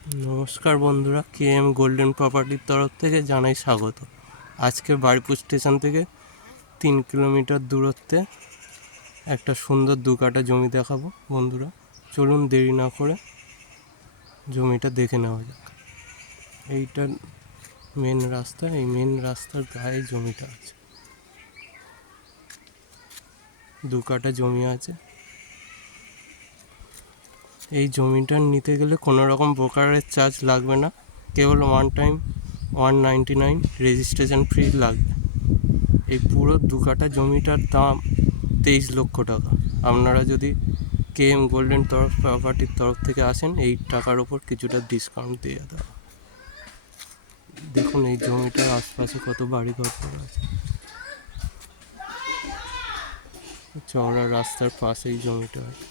নমস্কার বন্ধুরা, KM golden প্রপার্টির তরফ থেকে জানাই স্বাগত। আজকে বারুইপুর স্টেশন থেকে 3 কিলোমিটার দূরত্বে একটা সুন্দর 2 কাঠা জমি দেখাবো। বন্ধুরা চলুন দেরি না করে জমিটা দেখে নেওয়া যাক। এইটা মেন রাস্তা, এই মেন রাস্তার গায়ে জমিটা আছে। 2 কাঠা জমি আছে। এই জমিটা নিতে গেলে কোনো রকম ব্রোকারের চার্জ লাগবে না, কেবল ওয়ান টাইম 199 রেজিস্ট্রেশন ফি লাগবে। এই পুরো 2 কাঠা জমিটার দাম 23 লক্ষ টাকা। আপনারা যদি KM গোল্ডেন প্রপার্টির তরফ থেকে আসেন, এই টাকার ওপর কিছুটা ডিসকাউন্ট দিয়ে দেওয়া। দেখুন এই জমিটার আশপাশে কত বাড়িঘর আছে। চওড়া রাস্তার পাশেই জমিটা আছে।